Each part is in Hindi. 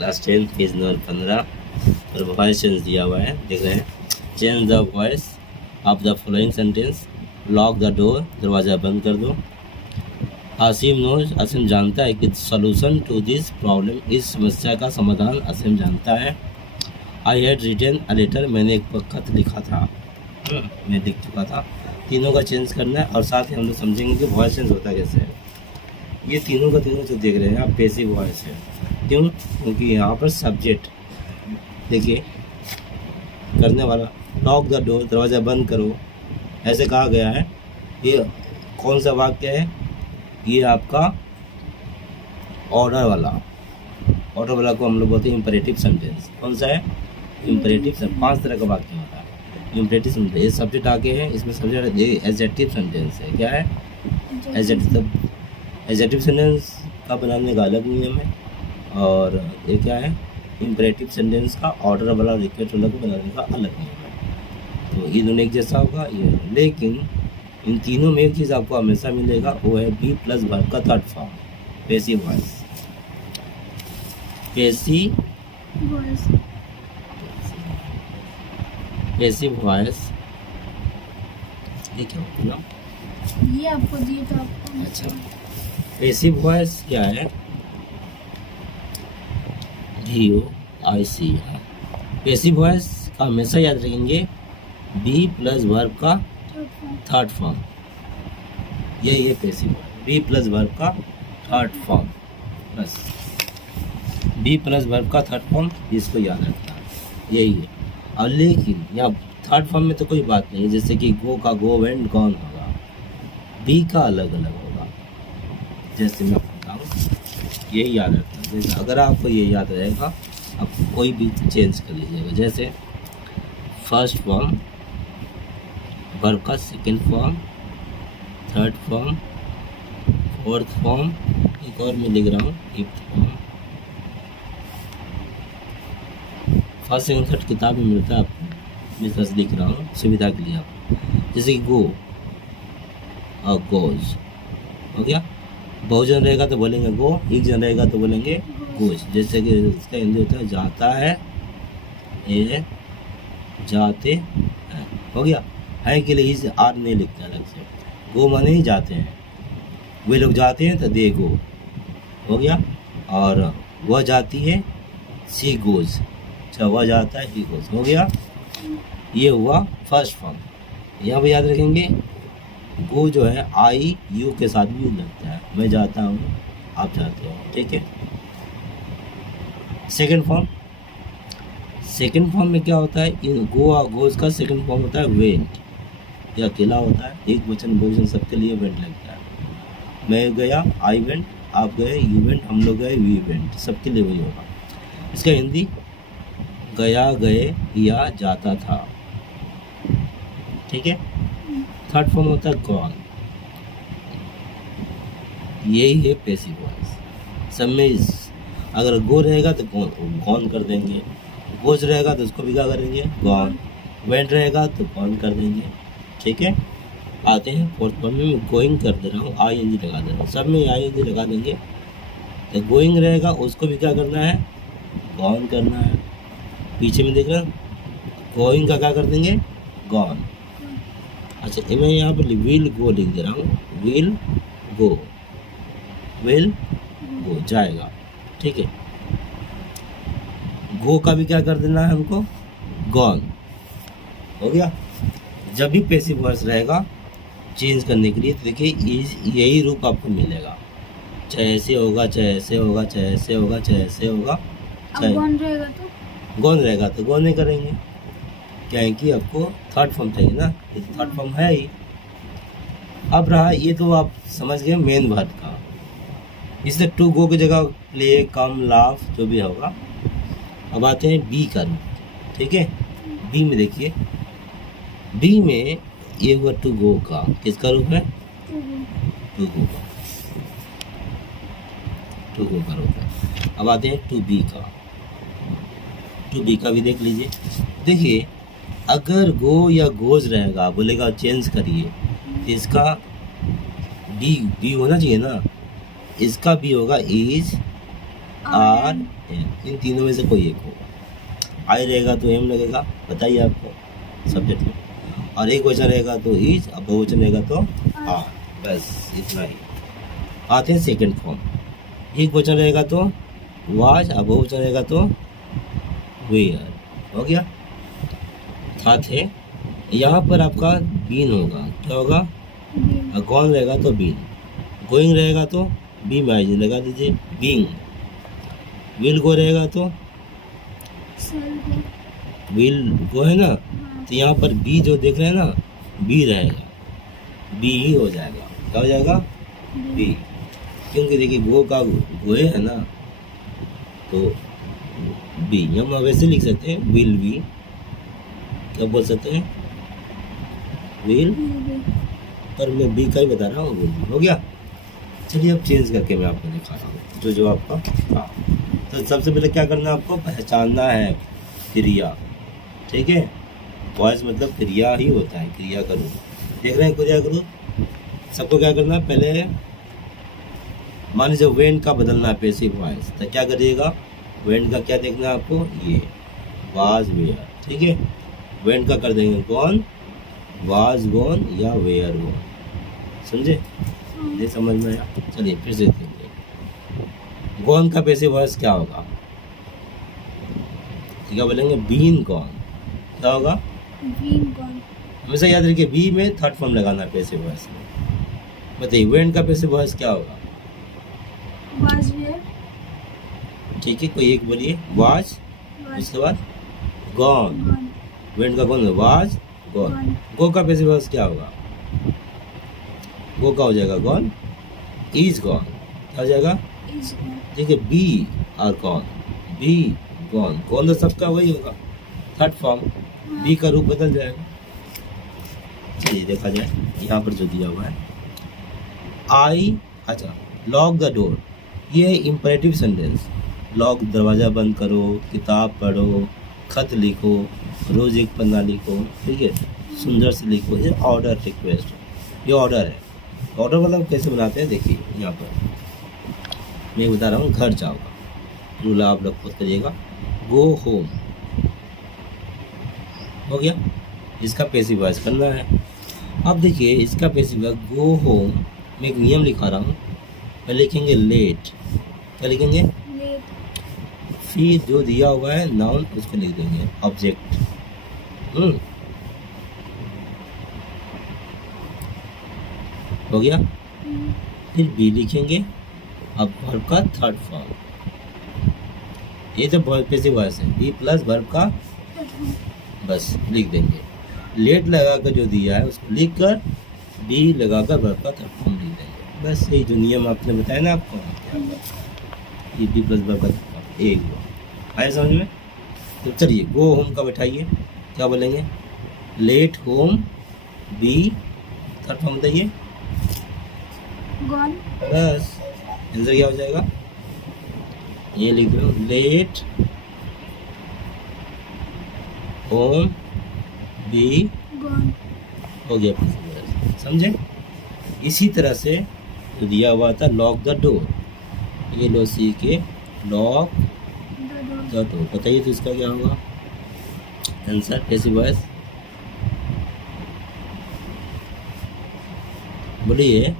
क्लास 10 पेज नंबर 15 और वॉइस चेंज दिया हुआ है, देख रहे हैं। Change the voice of the following sentence, lock the door, दरवाज़ा बंद कर दो। आसिम नोज, आसिम जानता है कि सोल्यूशन टू दिस प्रॉब्लम, इस समस्या का समाधान आसिम जानता है। I had written a letter, मैंने एक खत लिखा था, मैं लिख चुका था। तीनों का चेंज करना है और साथ ही हम लोग समझेंगे कि वॉइस चेंज होता कैसे है। ये तीनों का तीनों जो देख रहे हैं आप पैसिव वॉइस है, क्यों? क्योंकि यहाँ पर सब्जेक्ट देखिए करने वाला, लॉक द डोर, दरवाज़ा बंद करो, ऐसे कहा गया है। ये कौन सा वाक्य है? ये आपका ऑर्डर वाला को हम लोग बोलते हैं इम्परेटिव सेंटेंस। कौन सा है? Imperative sentence. 5 तरह का वाक्य होता है इम्परेटिव सेंटेंस। ये सब्जेक्ट आगे है, इसमें सब्जेक्ट ये एडजेक्टिव सेंटेंस है। क्या है? एडजेक्टिव सेंटेंस का बनाने का अलग नियम है और ये क्या है? इम्परेटिव सेंटेंस का ऑर्डर वाला रिक्वेस्ट वाला को बनाने का अलग नियम है। तो ये दोनों एक जैसा होगा ये, लेकिन इन तीनों में एक चीज़ आपको हमेशा मिलेगा, वो है बी प्लस वर्ब का third form, passive voice. Passive voice ये क्या होता है ना? ये आपको दिए तो आपको। अच्छा, पैसिव वॉइस क्या है? VOIC है। पैसिव वॉइस का हमेशा याद रखेंगे बी प्लस वर्ब का थर्ड फॉर्म, यही है passive voice. Be plus verb का थर्ड फॉर्म, बस बी प्लस वर्ब का थर्ड फॉर्म, इसको याद रखना है, यही है। और लेकिन यहाँ थर्ड फॉर्म में तो कोई बात नहीं है, जैसे कि गो का गो वेंट गॉन होगा, बी का अलग अलग होगा, जैसे मैं बताऊँ, यही याद रखना। जैसे अगर आपको ये याद रहेगा आप कोई भी चेंज कर लीजिएगा, जैसे फर्स्ट फॉर्म, वर्ब का second form, third form, fourth form, एक और मैं लिख रहा हूँ fifth form. First second third किताब में मिलता है आपको, मैं बस लिख रहा हूँ सुविधा के लिए आपको। जैसे कि गो और गोज हो गया, बहुजन रहेगा तो बोलेंगे गो, एक जन रहेगा तो बोलेंगे गोज। जैसे कि इसका हिंदी होता है जाता है, ये जाते हैं, हो गया। है के लिए इस आर नहीं लिखते अलग से, गो माने ही जाते हैं, वे लोग जाते हैं तो दे गो, हो गया। और वह जाती है, सी गोज, अच्छा वह जाता है, ही गोज, हो गया। ये हुआ फर्स्ट फॉर्म। यहाँ भी याद रखेंगे गो जो है आई यू के साथ भी लगता है, मैं जाता हूँ, आप जाते हो, ठीक है। सेकंड फॉर्म, सेकंड फॉर्म में क्या होता है? इन गो और गोज का सेकंड फॉर्म होता है वेंट, ये अकेला होता है, एक वचन बहुवचन सबके लिए वेंट लगता है। मैं गया, आई वेंट, आप गए, यू वेंट, हम लोग गए, वी वेंट, सबके लिए वही होगा। इसका हिंदी गया, गए, या जाता था, ठीक है। थर्ड फॉर्म होता है गॉन, यही है पैसिव वॉइस। सब में अगर गो रहेगा तो गॉन कर देंगे, गोज रहेगा तो उसको भी क्या करेंगे? गॉन। वेंट रहेगा तो गॉन कर देंगे, ठीक है। आते हैं फोर्थ फॉर्म में, मैं गोइंग कर दे रहा हूँ, ING लगा दे रहा हूँ, सब में ING लगा देंगे। तो गोइंग रहेगा उसको भी क्या करना है? गॉन करना है। पीछे में देख रहे हैं, गोइंग का क्या कर देंगे? गॉन। अच्छा, मैं यहाँ पर विल गो लिख दे रहा हूँ, विल गो, विल गो जाएगा, ठीक है। गो का भी क्या कर देना है हमको? गॉन, हो गया। जब भी पैसिव वॉइस रहेगा चेंज करने के लिए तो देखिए यही रूप आपको मिलेगा, चाहे ऐसे होगा, चाहे ऐसे होगा, चाहे ऐसे होगा, चाहे ऐसे होगा, चाहे गॉन रहेगा तो गॉन नहीं करेंगे, क्या है कि आपको थर्ड फॉर्म चाहिए ना, ये तो थर्ड फॉर्म है ही। अब रहा ये तो आप समझ गए मेन वर्ड का, इससे टू गो की जगह प्ले, कम, लाफ जो भी होगा। अब आते हैं बी का रूप, ठीक है। बी में देखिए, बी में ये हुआ टू गो का, किसका रूप है? टू गो का, टू गो का रूप है। अब आते हैं टू बी का, टू बी का भी देख लीजिए। देखिए अगर गो या गोज रहेगा, बोलेगा चेंज करिए, तो इसका बी होना चाहिए ना, इसका बी होगा इज आर एम, इन तीनों में से कोई एक होगा। आई रहेगा तो एम लगेगा, बताइए आपको सब्जेक्ट में, और एक क्वेश्चन रहेगा तो इज, अब बहुवचन रहेगा तो आर, बस इतना ही। आते हैं सेकंड फॉर्म। एक क्वेश्चन रहेगा तो वाज, अब बहुवचन रहेगा तो वेयर, हो गया। साथ है यहाँ पर आपका बीन होगा, क्या होगा, बीन गॉन रहेगा तो बीन, गोइंग रहेगा तो बी में आई लगा दीजिए, बीइंग। विल गो रहेगा तो सेल विल गो है ना, हाँ तो यहाँ पर बी जो देख रहे हैं ना, बी रहेगा, बी ही हो जाएगा, क्या हो जाएगा, बी। क्योंकि देखिए गो का गोए है ना, तो बी हम वैसे लिख सकते हैं, विल बी, क्या बोल सकते हैं, विल, पर मैं बी का ही बता रहा हूँ, विल बी हो गया। चलिए अब चेंज करके मैं आपको दिखा रहा हूँ जो आपका था। तो सबसे पहले क्या करना है, आपको पहचानना है क्रिया, ठीक है। वॉइस मतलब क्रिया ही होता है, क्रिया का रूप, देख रहे हैं क्रिया का रूप। सबको क्या करना है, पहले मान लीजिए वेन का बदलना है पैसिव वॉइस, तो क्या करिएगा, वेन का क्या देखना है आपको, ये वाज वेयर, ठीक है। वेन का कर देंगे गॉन, वाज गॉन या वेयर गॉन, समझे, ये समझ में आया। चलिए फिर से देखेंगे, गॉन का पैसिव वॉइस क्या होगा, क्या बोलेंगे, बीन गॉन, क्या होगा, बीन गॉन हमेशा याद रखिए बी में थर्ड फॉर्म लगाना है पैसिव वॉइस में। बताइए वेन का पैसिव वॉइस क्या होगा, वाज वेयर ठीक है, कोई एक बोलिए, वाज, उसके बाद गॉन, गॉन वेन का कौन है, वाज गॉन। गॉन गो का पैसिव वॉइस क्या होगा, गो का हो जाएगा गॉन, इज गॉन, क्या हो जाएगा, इज गॉन देखिए बी और गॉन, बी गॉन, कौन तो सबका वही होगा, थर्ड फॉर्म, बी का रूप बदल जाएगा। चलिए देखा जाए यहाँ पर जो दिया हुआ है, आई, अच्छा, लॉक द डोर, ये इम्परेटिव सेंटेंस, लॉक दरवाज़ा बंद करो, किताब पढ़ो, खत लिखो, रोज एक पन्ना लिखो, ठीक है, सुंदर से लिखो, ये ऑर्डर रिक्वेस्ट, ये ऑर्डर है। ऑर्डर मतलब कैसे बनाते हैं, देखिए यहाँ पर मैं बता रहा हूँ, घर जाओगा, रूल आप लोग खुद करिएगा, गो होम, हो गया, इसका पैसिव वॉइस करना है। अब देखिए इसका पैसिव वॉइस गो होम, मैं एक नियम लिखा रहा हूँ, पहले लिखेंगे लेट, क्या लिखेंगे, लेट फिर जो दिया हुआ है नाउन उसको लिख देंगे, ऑब्जेक्ट, हो गया। फिर बी लिखेंगे, अब वर्ब का थर्ड फॉर्म, ये तो पैसिव वॉइस है, बी प्लस वर्ब का, बस लिख देंगे। लेट लगा कर जो दिया है उसको लिख कर बी लगा कर वर्ब का थर्ड फॉर्म लिख देंगे, बस यही जो नियम आपने बताया ना आपको, ये बी प्लस वर्ब का थर्ड फॉर्म, एक हुआ, आया समझ में। तो चलिए गो होम का बैठाइए, क्या बोलेंगे, let home, be third form बताइए, गॉन बस आंसर क्या हो जाएगा, ये लिख दो, लेट होम बी, गॉन हो गया, समझे। इसी तरह से जो दिया हुआ था लॉक द डोर, ये लो सी के, lock the door the door, बताइए तो इसका क्या होगा आंसर, कैसी वॉइस बोलिए,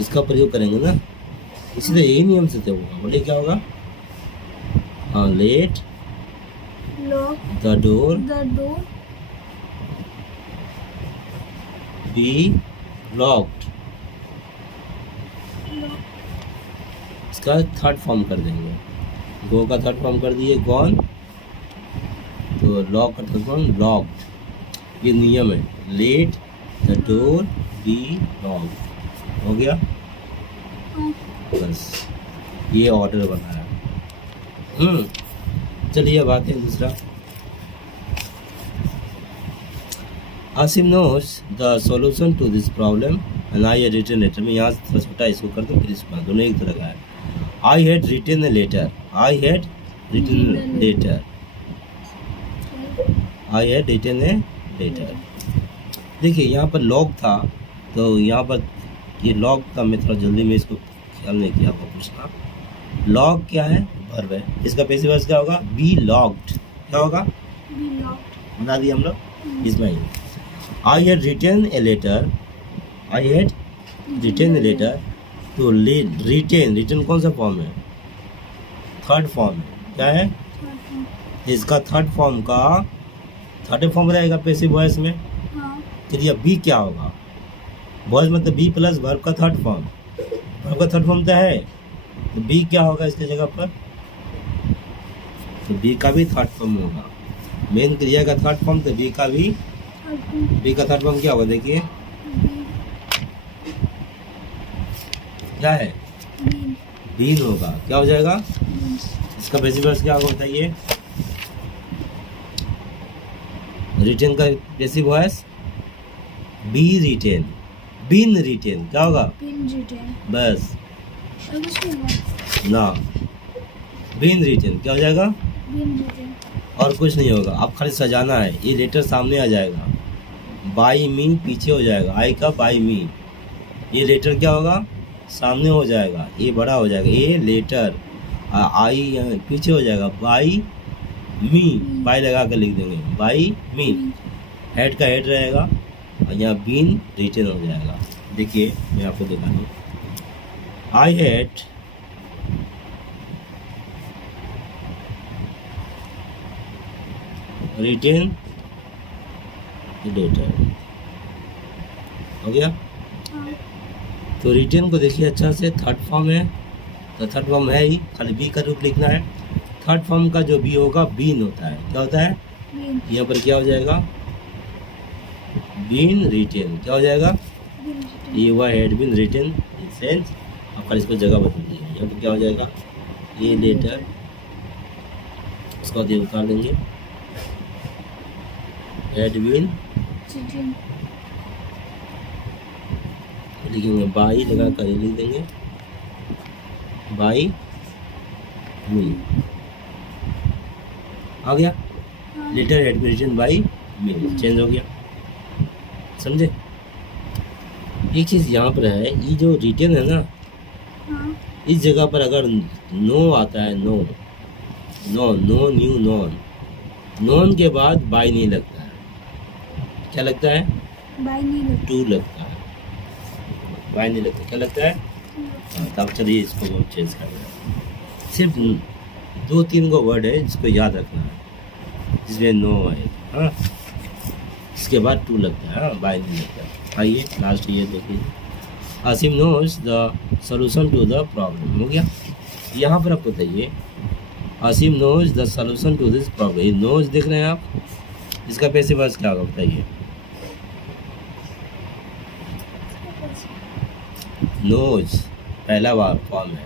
इसका प्रयोग करेंगे ना, इसी तरह यही नियम से तो होगा, बोलिए क्या होगा, हाँ, let lock the door the door be locked, इसका थर्ड फॉर्म कर देंगे, गो का थर्ड फॉर्म कर दिए गॉन, तो लॉक का थर्ड फॉर्म लॉक्ड, ये नियम है, let the door be locked, हो गया, बस ये ऑर्डर बना है। चलिए अब आते हैं दूसरा, Asim knows the solution to this problem and I had written it, मैं यहाँ से थोड़ा छोटा इसको कर दूँ, फिर इसको दोनों एक तरह का है, I had written a letter, I had written a letter, I had written a letter। देखिए यहाँ पर लॉक था, तो यहाँ पर ये लॉक का मैं थोड़ा जल्दी में इसको ख्याल नहीं किया, आपको पूछा लॉक्ड। हाँ, लॉक क्या है? वर्ब है। इसका पैसिव वॉइस क्या होगा? Be locked. क्या होगा? Be locked. बना दिया हम लोग इसमें ही। I had written a letter, I had written a letter to written. Written कौन सा फॉर्म है? थर्ड फॉर्म है। क्या है? इसका थर्ड फॉर्म रहेगा पैसिव वॉइस में। हाँ, क्रिया बी क्या होगा? वॉइस मतलब बी प्लस वर्ब का थर्ड फॉर्म। वर्ब का थर्ड फॉर्म तो है, तो बी क्या होगा इसके जगह पर? तो बी का भी थर्ड फॉर्म होगा। मेन क्रिया का थर्ड फॉर्म, तो बी का भी। बी का थर्ड फॉर्म क्या होगा? देखिए क्या है? बीन होगा। क्या हो जाएगा? इसका पैसिव वॉइस क्या होगा बताइए? रिटेन का passive voice be written, been written. क्या होगा? Been written. बस और कुछ नहीं होगा। ना, बीन रिटेन क्या हो जाएगा? Been retain. और कुछ नहीं होगा। अब खाली सजाना है। ये लेटर सामने आ जाएगा, बाई मी पीछे हो जाएगा। आई का बाई मी, ये लेटर क्या होगा? सामने हो जाएगा, ये बड़ा हो जाएगा। ये लेटर आई यहाँ पीछे हो जाएगा, बाई मी। बाई लगा कर लिख देंगे, बाई मी। हेड का हेड रहेगा और यहाँ बीन रिटेन हो जाएगा। देखिए मैं आपको दिखा दूँ। I had written letter. हो गया? हाँ, तो रिटेन को देखिए अच्छा से, थर्ड फॉर्म है, तो थर्ड फॉर्म है ही, खाली बी का रूप लिखना है। थर्ड फॉर्म का जो बी होगा बीन होता है। क्या होता है? बिन। यहाँ पर क्या हो जाएगा? Been written. क्या हो जाएगा? Been written. ये हुआ had been written in sense. अब खाली इसको जगह बदल दीजिए। यहाँ पर क्या हो जाएगा? ये लेटर, इसको आगे उतार देंगे, हैड बीन रिटेन। लिखेंगे, बाई लगा कर लिख देंगे, बाई मी। आ गया? हाँ, letter had been written by me, change हो गया। समझे? एक चीज़ यहाँ पर है, ये जो रिटन है ना, हाँ, इस जगह पर अगर नो आता है, know know know knew known, known के बाद बाई नहीं लगता है। क्या लगता है? बाई नहीं लगता। टू लगता है, बाई नहीं लगता। क्या लगता है? हाँ, तब चलिए इसको हम चेंज कर रहे हैं। सिर्फ 2-3 को वर्ड है जिसको याद रखना है, जिसमें नो है। हाँ, इसके बाद टू लगता है, हाँ, बाई नहीं लगता। आइए लास्ट ये देखिए, Asim knows the solution to the problem. हो गया? यहाँ पर आपको बताइए, Asim knows the solution to this problem. ये नोज देख रहे हैं आप, इसका पैसिव वॉइस क्या होगा बताइए? नोज पहला बार फॉर्म है,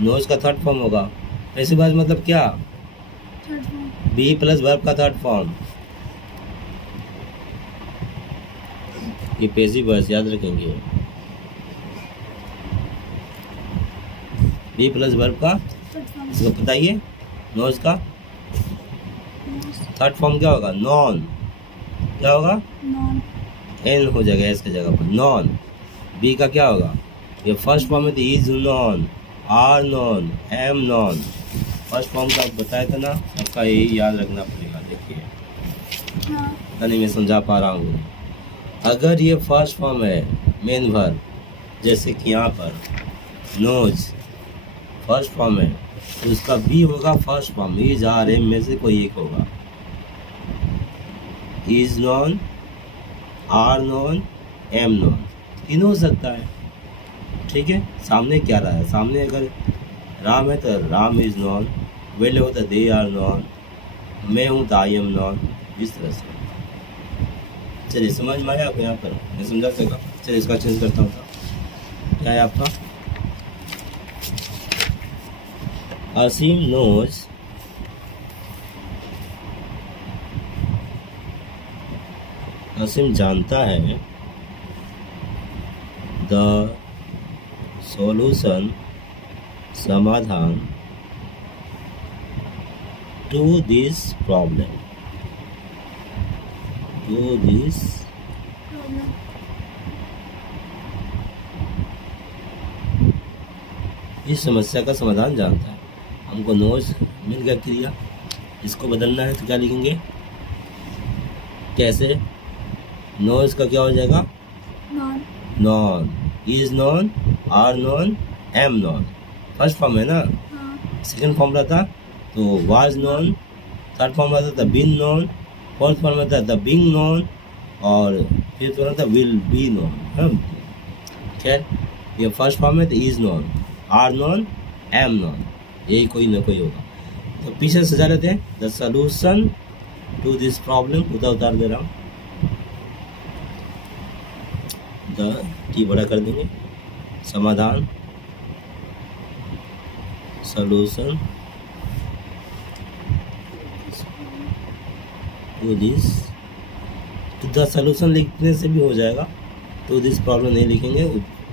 नोज का थर्ड फॉर्म होगा। पैसिव वॉइस मतलब क्या? Third form. Be plus verb का थर्ड फॉर्म। ये पैसिव वॉइस याद रखेंगे, बी प्लस वर्ब का। Third form. इसको बताइए, नोज का थर्ड फॉर्म क्या होगा? नॉन। क्या होगा? नॉन। एन हो जाएगा इसके जगह पर, नॉन। बी का क्या होगा? ये फर्स्ट फॉर्म है तो is known, are known, am known. First form का बताया था ना, आपका यही याद रखना पड़ेगा। देखिए हाँ, पता नहीं मैं समझा पा रहा हूँ। अगर ये फर्स्ट फॉर्म है मेन वर्ब, जैसे कि यहाँ पर नोज फर्स्ट फॉर्म है, तो उसका बी होगा first form, is are am में से कोई एक होगा। Is known, are known, am known, तीनों हो सकता है। ठीक है? सामने क्या रहा है? सामने अगर राम है तो राम इज नॉन, वेल हो तो दे आर नॉन, मैं हूँ तो आई एम नॉन। इस तरह से चलिए समझ में आया आपको? यहाँ पर मैं समझा सका। चलिए इसका चेंज करता हूँ। क्या है आपका? आसिम नोज आसिम जानता है द सॉल्यूशन समाधान to this problem, to this problem. इस समस्या का समाधान जानता है। हमको नोज मिल गया क्रिया, इसको बदलना है तो क्या लिखेंगे, कैसे, नोज का क्या हो जाएगा, known known, is known, are known, am known, first form है ना। हाँ सेकंड फॉर्म रहता तो वाज नॉन, थर्ड फॉर्म रहता था बीन नॉन, फोर्थ फॉर्म रहता था बीइंग नॉन, और फिफ्थ फॉर्म रहता विल बी नॉन। खैर ये फर्स्ट फॉर्म है तो is known, are known, am known, यही कोई ना कोई होगा। तो पीछे सजा लेते हैं, the solution to this problem, उतार दे रहा हूँ, द टी बड़ा कर देंगे, समाधान, सोल्यूशन टू दिस, तो द सोल्यूशन लिखने से भी हो जाएगा, तो दिस प्रॉब्लम नहीं लिखेंगे,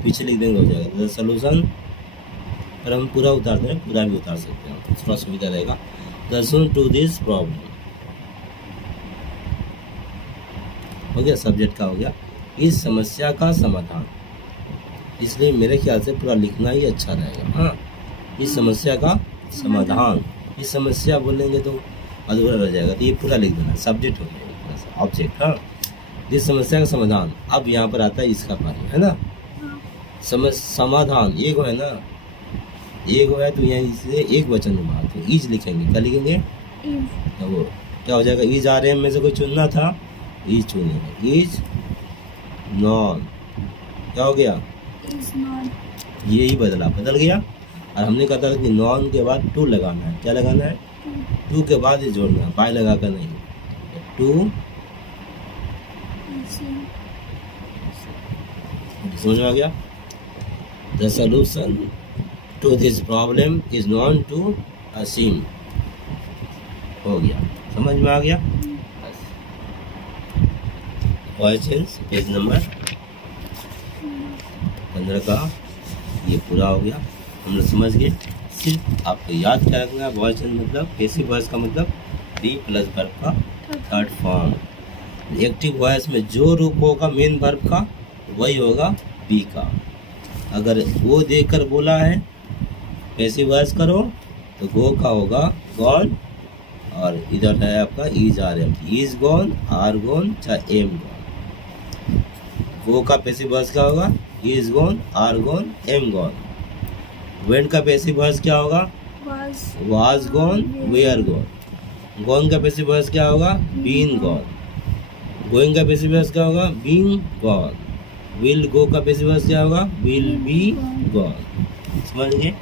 पीछे लिख देंगे हो जाएगा। द सोल्यूशन पर हम पूरा उतार दें, पूरा भी उतार सकते हैं, थोड़ा सुविधा रहेगा। The solution to this problem हो गया, सब्जेक्ट का हो गया, इस समस्या का समाधान, इसलिए मेरे ख्याल से पूरा लिखना ही अच्छा रहेगा। हाँ, इस समस्या का समाधान, इस समस्या बोलेंगे तो अधूरा रह जाएगा, तो ये पूरा लिख देना, सब्जेक्ट हो जाएगा, ऑब्जेक्ट। हाँ, इस समस्या का समाधान, अब यहाँ पर आता है इसका पारी, है ना, हाँ समाधान एक है ना, एक है तो यहाँ इससे एक वचन में बात, तो ईज लिखेंगे, क्या लिखेंगे, इज तो वो क्या हो जाएगा, ईज आ रहे हैं में से कोई चुनना था, ईज चुनेंगे, ईज नॉन, क्या हो गया, इज नॉन यही बदल गया। और हमने कहा था कि नॉन के बाद टू लगाना है, क्या लगाना है, टू के बाद ही जोड़ना है, बाय लगा कर नहीं, टू, समझ में आ गया। The solution to this problem is known to असीम, हो गया, समझ में आ गया। वॉइस चेंज पेज नंबर 15 का ये पूरा हो गया, हम लोग समझ गए। सिर्फ आपको याद क्या रखना है, वॉइस चेंज मतलब पैसिव वॉइस का मतलब बी प्लस वर्ब का थर्ड फॉर्म। एक्टिव वॉइस में जो रूप होगा मेन वर्ब का वही होगा बी का। अगर वो देकर बोला है पैसिव वॉइस करो तो गो का होगा गॉन, और इधर है आपका is are am, is gone, are gone, चाहे एम गॉन। गो का पैसिव वॉइस क्या होगा, is gone, are gone, am gone. Went का पैसिव वॉइस क्या होगा, was gone, were gone. Gone का पैसिव वॉइस क्या होगा, बीन गॉन। गोइंग का पैसिव वॉइस क्या होगा, बीइंग गॉन। विल गो का पैसिव वॉइस क्या होगा, विल बी गॉन। समझ गए।